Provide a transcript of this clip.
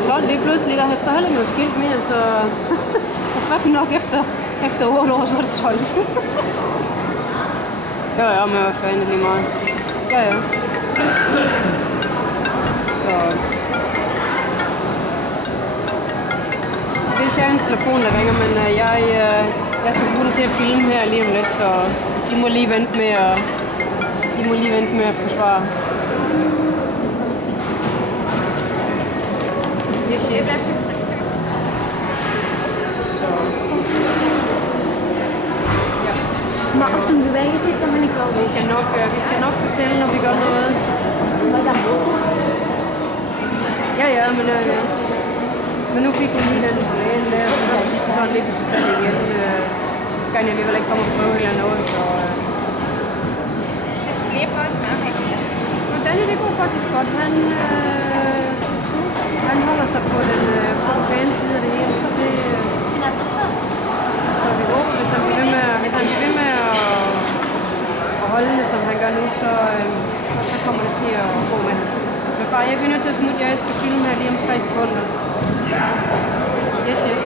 er solgt lige pludselig. Der står heller ikke noget skilt mere, så det er fucking nok efter 8 år, så er det solgt. Ja, men hvad fanden lige meget. Ja. Så... Det er Sharons telefon, der ringer, men jeg skal bruge den til at filme her lige om lidt, så de må lige vente med at forsvare. Yes. Så... Meget som vi vækker, det skal man ikke gøre. Vi skal nok fortælle, når vi gør noget. Ja, men men nu fik vi lige den lægen der, og så lidt sig selv igen. Kan jeg alligevel ikke komme og prøve eller noget, så... Det slipper også meget rigtigt. Og Danny, det går faktisk godt. Han holder sig på den pæne side af det hele, så det... Så vi håber, hvis han bliver ved med at holde det, som han gør nu, så kommer det til at gå med ham. Men far, jeg bliver nødt til at smutte, jeg skal filme her lige om 3 sekunder. Yes.